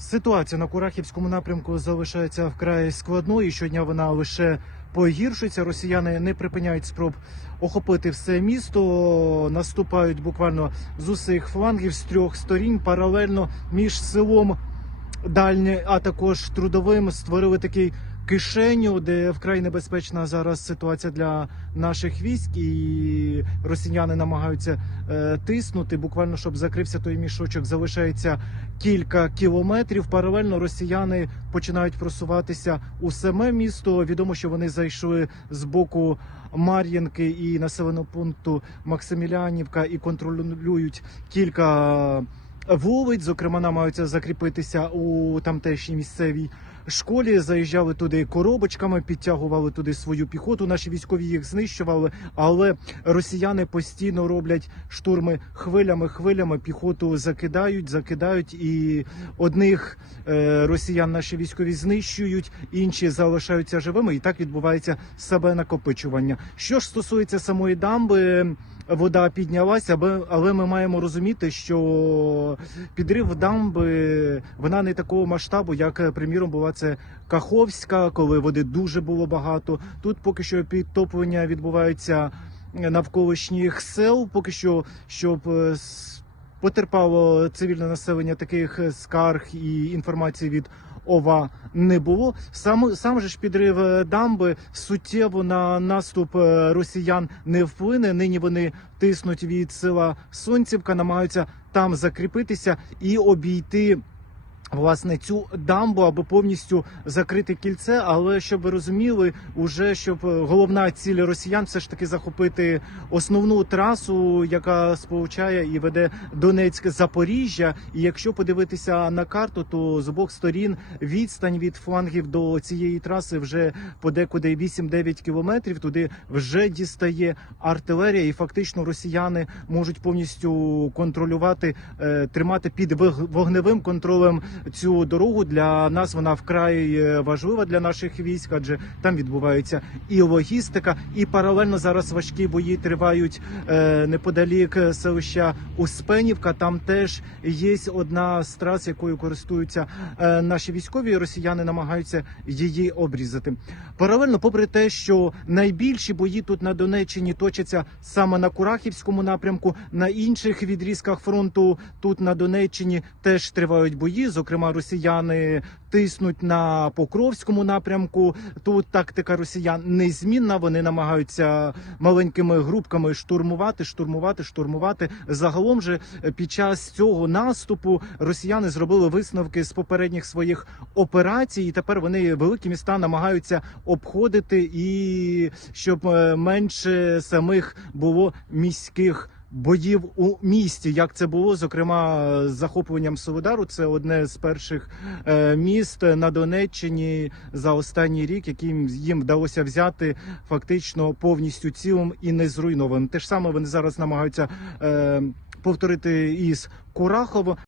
Ситуація на Курахівському напрямку залишається вкрай складною. і Щодня вона лише погіршується. Росіяни не припиняють спроб охопити все місто. Наступають буквально з усіх флангів з трьох сторін паралельно між селом Дальнє, а також трудовим створили такий кишеню, де вкрай небезпечна зараз ситуація для наших військ, і росіяни намагаються е, тиснути. Буквально щоб закрився той мішочок, залишається кілька кілометрів. Паралельно росіяни починають просуватися у саме місто. Відомо, що вони зайшли з боку Мар'їнки і населеного пункту Максимілянівка і контролюють кілька вулиць. Зокрема, намагаються закріпитися у тамтешній місцевій школі. Заїжджали туди коробочками, підтягували туди свою піхоту. Наші військові їх знищували, але росіяни постійно роблять штурми хвилями, хвилями. Піхоту закидають, закидають, і одних е, росіян наші військові знищують, інші залишаються живими. І так відбувається себе накопичування. Що ж стосується самої дамби. Вода піднялася, але ми маємо розуміти, що підрив дамби вона не такого масштабу, як, приміром, була це Каховська, коли води дуже було багато. Тут поки що підтоплення відбувається навколишніх сел. Поки що, щоб е, потерпало цивільне населення таких скарг і інформації від ОВА не було. Сам сам же ж підрив е, дамби суттєво на наступ е, росіян не вплине. Нині вони тиснуть від села Сонцівка, намагаються там закріпитися і обійти. Власне, цю дамбу аби повністю закрити кільце, але щоб ви розуміли, уже щоб е, головна ціль росіян все ж таки захопити основну трасу, яка сполучає і веде Донецьк Запоріжжя. І якщо подивитися на карту, то з обох сторін відстань від флангів до цієї траси вже подекуди 8-9 кілометрів. Туди вже дістає артилерія, і фактично росіяни можуть повністю контролювати, е, тримати під вогневим контролем цю дорогу. Для нас вона вкрай е, важлива для наших військ, адже там відбувається і логістика, і паралельно зараз важкі бої тривають е, неподалік селища Успенівка. Там теж є одна з трас, якою користуються е, наші військові. Росіяни намагаються її обрізати. Паралельно, попри те, що найбільші бої тут на Донеччині точаться саме на Курахівському напрямку, на інших відрізках фронту тут на Донеччині теж тривають бої. Зокрема, росіяни тиснуть на Покровському напрямку. Тут тактика росіян незмінна. Вони намагаються маленькими групками штурмувати, штурмувати, штурмувати. Загалом же під час цього наступу росіяни зробили висновки з попередніх своїх операцій. І тепер вони великі міста намагаються обходити, і щоб е, менше самих було міських. Боїв у місті, як це було, зокрема з захопленням Солидару. Це одне з перших е, міст на Донеччині за останній рік, яким їм вдалося взяти фактично повністю цілим і незруйнованим. Те ж саме вони зараз намагаються е, повторити із Курахово.